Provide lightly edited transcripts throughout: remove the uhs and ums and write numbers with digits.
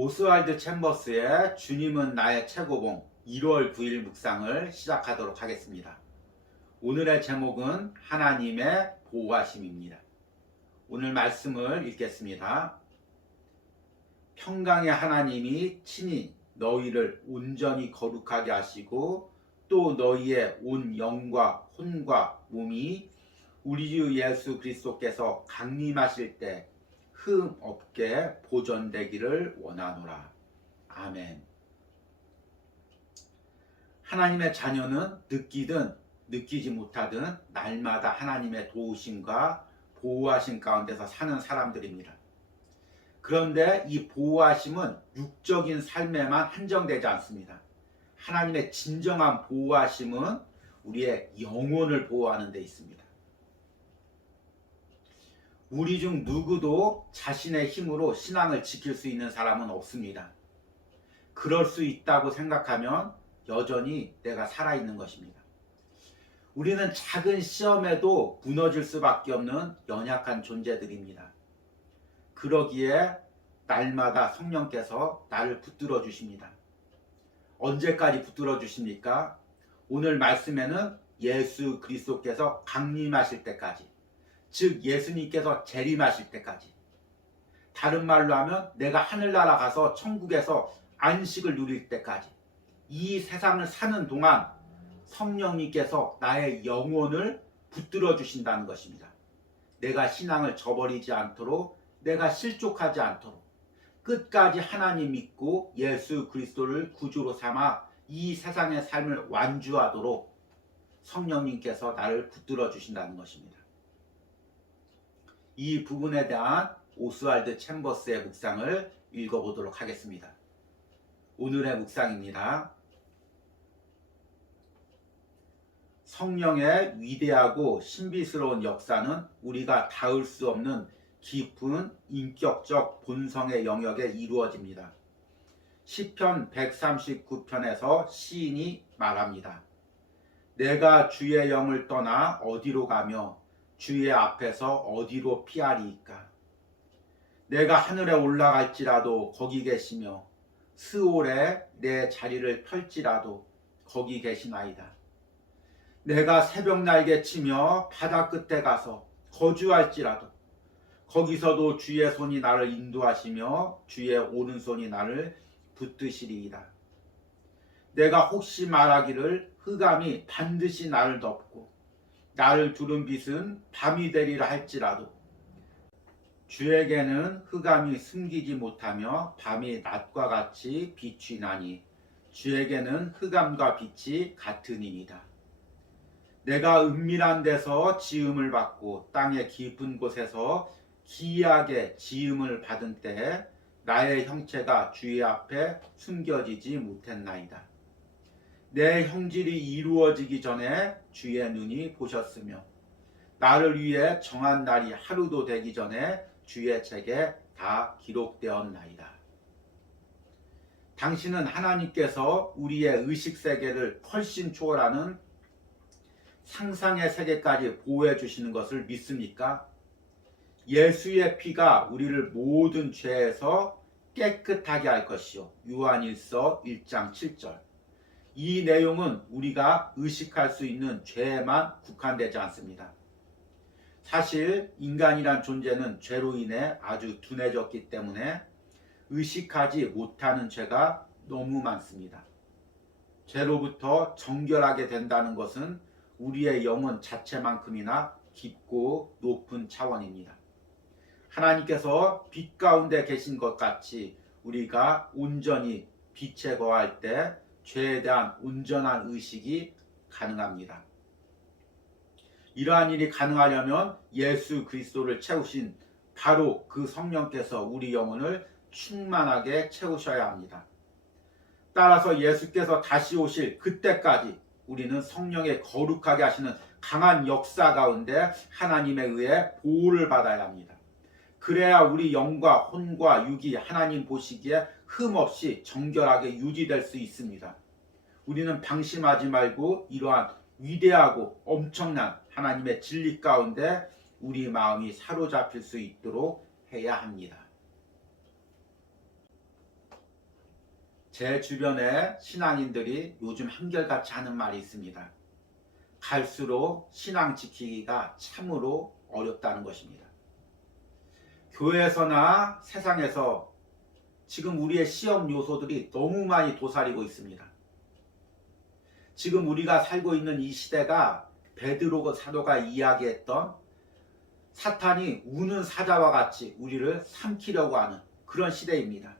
오스왈드 챔버스의 주님은 나의 최고봉 1월 9일 묵상을 시작하도록 하겠습니다. 오늘의 제목은 하나님의 보호하심입니다. 오늘 말씀을 읽겠습니다. 평강의 하나님이 친히 너희를 온전히 거룩하게 하시고 또 너희의 온 영과 혼과 몸이 우리 주 예수 그리스도께서 강림하실 때 흠 없게 보존되기를 원하노라. 아멘. 하나님의 자녀는 느끼든 느끼지 못하든 날마다 하나님의 도우심과 보호하심 가운데서 사는 사람들입니다. 그런데 이 보호하심은 육적인 삶에만 한정되지 않습니다. 하나님의 진정한 보호하심은 우리의 영혼을 보호하는 데 있습니다. 우리 중 누구도 자신의 힘으로 신앙을 지킬 수 있는 사람은 없습니다. 그럴 수 있다고 생각하면 여전히 내가 살아있는 것입니다. 우리는 작은 시험에도 무너질 수밖에 없는 연약한 존재들입니다. 그러기에 날마다 성령께서 나를 붙들어 주십니다. 언제까지 붙들어 주십니까? 오늘 말씀에는 예수 그리스도께서 강림하실 때까지, 즉 예수님께서 재림하실 때까지, 다른 말로 하면 내가 하늘나라 가서 천국에서 안식을 누릴 때까지, 이 세상을 사는 동안 성령님께서 나의 영혼을 붙들어 주신다는 것입니다. 내가 신앙을 저버리지 않도록, 내가 실족하지 않도록, 끝까지 하나님 믿고 예수 그리스도를 구주로 삼아 이 세상의 삶을 완주하도록 성령님께서 나를 붙들어 주신다는 것입니다. 이 부분에 대한 오스왈드 챔버스의 묵상을 읽어보도록 하겠습니다. 오늘의 묵상입니다. 성령의 위대하고 신비스러운 역사는 우리가 닿을 수 없는 깊은 인격적 본성의 영역에 이루어집니다. 시편 139편에서 시인이 말합니다. 내가 주의 영을 떠나 어디로 가며 주의 앞에서 어디로 피하리이까. 내가 하늘에 올라갈지라도 거기 계시며 스올에 내 자리를 펼지라도 거기 계시나이다. 내가 새벽 날개 치며 바다 끝에 가서 거주할지라도 거기서도 주의 손이 나를 인도하시며 주의 오른손이 나를 붙드시리이다. 내가 혹시 말하기를 흑암이 반드시 나를 덮고 나를 두른 빛은 밤이 되리라 할지라도 주에게는 흑암이 숨기지 못하며 밤이 낮과 같이 빛이 나니 주에게는 흑암과 빛이 같으니이다. 내가 은밀한 데서 지음을 받고 땅의 깊은 곳에서 기이하게 지음을 받은 때에 나의 형체가 주의 앞에 숨겨지지 못했나이다. 내 형질이 이루어지기 전에 주의 눈이 보셨으며 나를 위해 정한 날이 하루도 되기 전에 주의 책에 다 기록되었나이다. 당신은 하나님께서 우리의 의식세계를 훨씬 초월하는 상상의 세계까지 보호해 주시는 것을 믿습니까? 예수의 피가 우리를 모든 죄에서 깨끗하게 할 것이요. 요한일서 1장 7절. 이 내용은 우리가 의식할 수 있는 죄에만 국한되지 않습니다. 사실 인간이란 존재는 죄로 인해 아주 둔해졌기 때문에 의식하지 못하는 죄가 너무 많습니다. 죄로부터 정결하게 된다는 것은 우리의 영혼 자체만큼이나 깊고 높은 차원입니다. 하나님께서 빛 가운데 계신 것 같이 우리가 온전히 빛에 거할 때 죄에 대한 온전한 의식이 가능합니다. 이러한 일이 가능하려면 예수 그리스도를 채우신 바로 그 성령께서 우리 영혼을 충만하게 채우셔야 합니다. 따라서 예수께서 다시 오실 그때까지 우리는 성령의 거룩하게 하시는 강한 역사 가운데 하나님에 의해 보호를 받아야 합니다. 그래야 우리 영과 혼과 육이 하나님 보시기에 흠없이 정결하게 유지될 수 있습니다. 우리는 방심하지 말고 이러한 위대하고 엄청난 하나님의 진리 가운데 우리 마음이 사로잡힐 수 있도록 해야 합니다. 제 주변에 신앙인들이 요즘 한결같이 하는 말이 있습니다. 갈수록 신앙 지키기가 참으로 어렵다는 것입니다. 교회에서나 세상에서 지금 우리의 시험 요소들이 너무 많이 도사리고 있습니다. 지금 우리가 살고 있는 이 시대가 베드로 사도가 이야기했던 사탄이 우는 사자와 같이 우리를 삼키려고 하는 그런 시대입니다.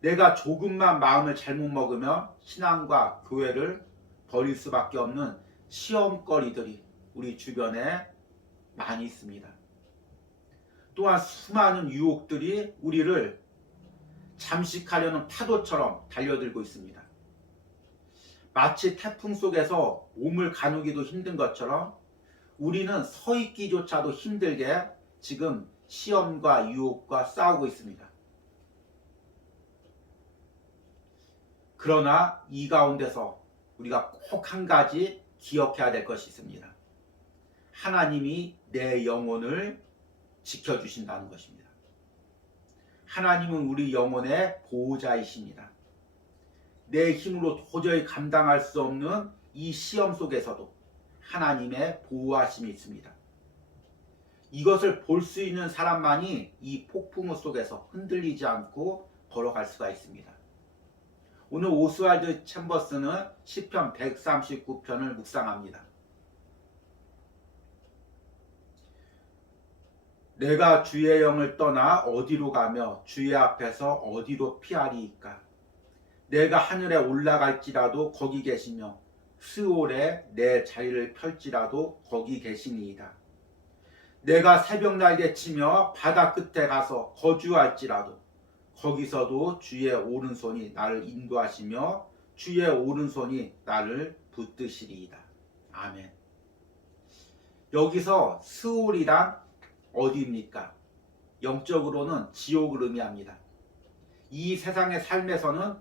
내가 조금만 마음을 잘못 먹으면 신앙과 교회를 버릴 수밖에 없는 시험거리들이 우리 주변에 많이 있습니다. 또한 수많은 유혹들이 우리를 잠식하려는 파도처럼 달려들고 있습니다. 마치 태풍 속에서 몸을 가누기도 힘든 것처럼 우리는 서 있기조차도 힘들게 지금 시험과 유혹과 싸우고 있습니다. 그러나 이 가운데서 우리가 꼭 한 가지 기억해야 될 것이 있습니다. 하나님이 내 영혼을 지켜주신다는 것입니다. 하나님은 우리 영혼의 보호자이십니다. 내 힘으로 도저히 감당할 수 없는 이 시험 속에서도 하나님의 보호하심이 있습니다. 이것을 볼 수 있는 사람만이 이 폭풍우 속에서 흔들리지 않고 걸어갈 수가 있습니다. 오늘 오스왈드 챔버스는 시편 139편을 묵상합니다. 내가 주의 영을 떠나 어디로 가며 주의 앞에서 어디로 피하리이까. 내가 하늘에 올라갈지라도 거기 계시며 스올에 내 자리를 펼지라도 거기 계시니이다. 내가 새벽 날개 치며 바다 끝에 가서 거주할지라도 거기서도 주의 오른손이 나를 인도하시며 주의 오른손이 나를 붙드시리이다. 아멘. 여기서 스올이란 어디입니까? 영적으로는 지옥을 의미합니다. 이 세상의 삶에서는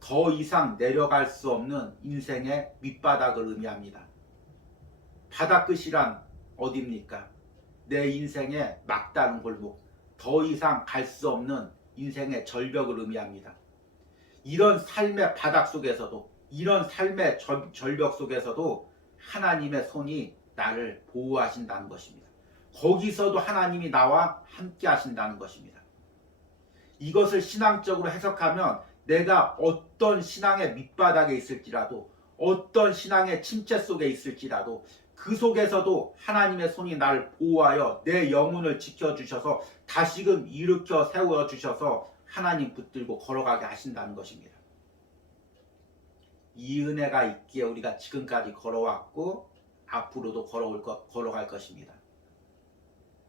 더 이상 내려갈 수 없는 인생의 밑바닥을 의미합니다. 바닥끝이란 어디입니까? 내 인생의 막다른 골목, 더 이상 갈 수 없는 인생의 절벽을 의미합니다. 이런 삶의 바닥 속에서도, 이런 삶의 절벽 속에서도 하나님의 손이 나를 보호하신다는 것입니다. 거기서도 하나님이 나와 함께 하신다는 것입니다. 이것을 신앙적으로 해석하면 내가 어떤 신앙의 밑바닥에 있을지라도, 어떤 신앙의 침체 속에 있을지라도 그 속에서도 하나님의 손이 나를 보호하여 내 영혼을 지켜주셔서 다시금 일으켜 세워주셔서 하나님 붙들고 걸어가게 하신다는 것입니다. 이 은혜가 있기에 우리가 지금까지 걸어왔고 앞으로도 걸어갈 것입니다.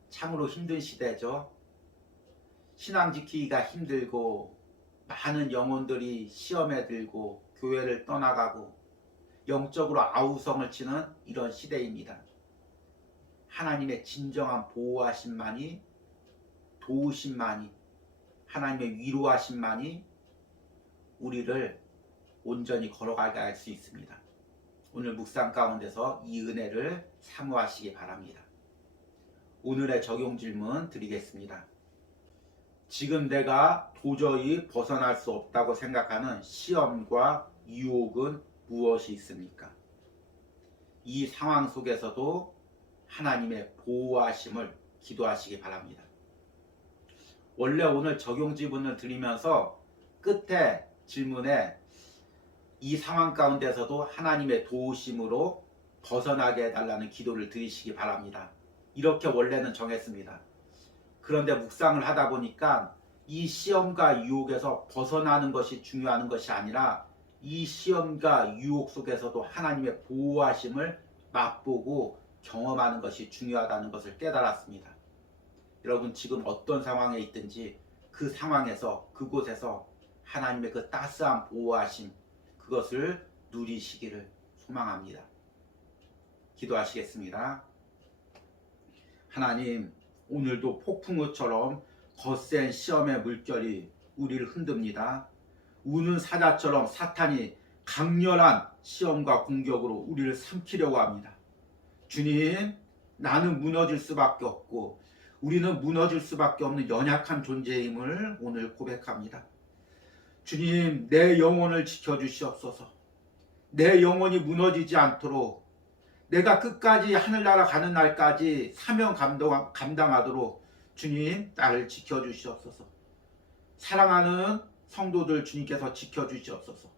참으로 힘든 시대죠. 신앙 지키기가 힘들고 많은 영혼들이 시험에 들고 교회를 떠나가고 영적으로 아우성을 치는 이런 시대입니다. 하나님의 진정한 보호하심만이, 도우심만이, 하나님의 위로하심만이 우리를 온전히 걸어가게 할 수 있습니다. 오늘 묵상 가운데서 이 은혜를 사모하시기 바랍니다. 오늘의 적용 질문 드리겠습니다. 지금 내가 도저히 벗어날 수 없다고 생각하는 시험과 유혹은 무엇이 있습니까? 이 상황 속에서도 하나님의 보호하심을 기도하시기 바랍니다. 원래 오늘 적용 질문을 드리면서 끝에 질문에 이 상황 가운데서도 하나님의 도우심으로 벗어나게 해달라는 기도를 드리시기 바랍니다. 이렇게 원래는 정했습니다. 그런데 묵상을 하다 보니까 이 시험과 유혹에서 벗어나는 것이 중요한 것이 아니라 이 시험과 유혹 속에서도 하나님의 보호하심을 맛보고 경험하는 것이 중요하다는 것을 깨달았습니다. 여러분 지금 어떤 상황에 있든지 그 상황에서 그곳에서 하나님의 그 따스한 보호하심 그것을 누리시기를 소망합니다. 기도하시겠습니다. 하나님, 오늘도 폭풍우처럼 거센 시험의 물결이 우리를 흔듭니다. 우는 사자처럼 사탄이 강렬한 시험과 공격으로 우리를 삼키려고 합니다. 주님, 나는 무너질 수밖에 없고 우리는 무너질 수밖에 없는 연약한 존재임을 오늘 고백합니다. 주님, 내 영혼을 지켜주시옵소서. 내 영혼이 무너지지 않도록 내가 끝까지 하늘나라 가는 날까지 사명 감당하도록 주님, 나를 지켜주시옵소서. 사랑하는 성도들 주님께서 지켜주시옵소서.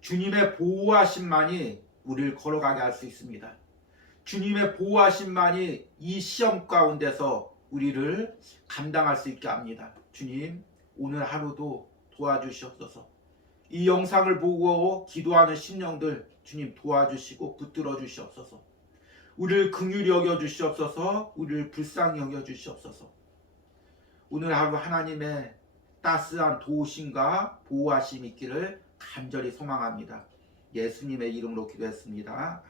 주님의 보호하심만이 우리를 걸어가게 할 수 있습니다. 주님의 보호하심만이 이 시험 가운데서 우리를 감당할 수 있게 합니다. 주님, 오늘 하루도 도와주시옵소서. 이 영상을 보고 기도하는 심령들 주님 도와주시고 붙들어 주시옵소서. 우리를 긍휼히 여겨 주시옵소서. 우리를 불쌍히 여겨 주시옵소서. 오늘 하루 하나님의 따스한 도우심과 보호하심 있기를 간절히 소망합니다. 예수님의 이름으로 기도했습니다.